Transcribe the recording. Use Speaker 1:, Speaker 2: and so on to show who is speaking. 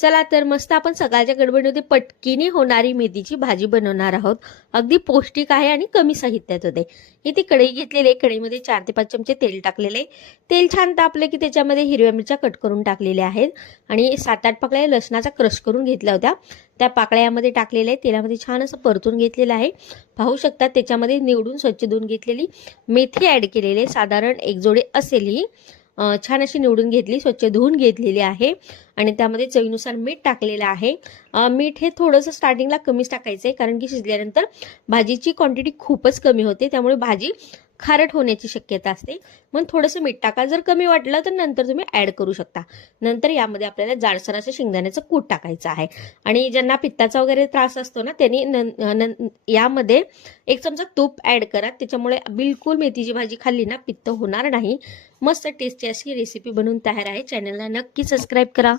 Speaker 1: चला तर मस्त आपण सकाळच्या गडबडीमध्ये पटकीने होणारी मेथीची भाजी बनवणार आहोत. अगदी पौष्टिक आहे आणि कमी साहित्यात होते. इथे कढई घेतलेली आहे कढईमध्ये चार ते पाच चमचे तेल टाकलेले. तेल छान तापले की त्याच्यामध्ये हिरव्या मिरच्या कट करून टाकलेल्या आहेत. आणि सात आठ पाकळ्या लसणाचा क्रश करून घेतल्या होत्या. त्या पाकळ्या यामध्ये टाकलेल्या आहे तेलामध्ये छान असं परतून घेतलेलं आहे. पाहू शकता त्याच्यामध्ये निवडून स्वच्छ धुवून घेतलेली मेथी ॲड केलेली आहे. साधारण एक जोडी असेल ही. छान अशी निवडून घेतली स्वच्छ धुवून घेतलेली आहे आणि त्यामध्ये चवीनुसार मीठ टाकलेलं आहे. मीठ हे थोडंसं स्टार्टिंगला कमीच टाकायचं आहे कारण की शिजल्यानंतर भाजीची क्वांटिटी खूपच कमी होते त्यामुळे भाजी खारट होण्याची शक्यता असते. मग थोडंसं मीठ टाका. जर कमी वाटलं तर नंतर तुम्ही ॲड करू शकता. नंतर यामध्ये आपल्याला जाडसराच्या शेंगदाण्याचं कूट टाकायचं आहे. आणि ज्यांना पित्ताचा वगैरे त्रास असतो ना त्यांनी न यामध्ये एक चमचा तूप ॲड करा. त्याच्यामुळे बिलकुल मेथीची भाजी खाल्ली ना पित्त होणार नाही. मस्त टेस्टी अशी रेसिपी बनवून तयार आहे. चॅनलला नक्की सबस्क्राईब करा.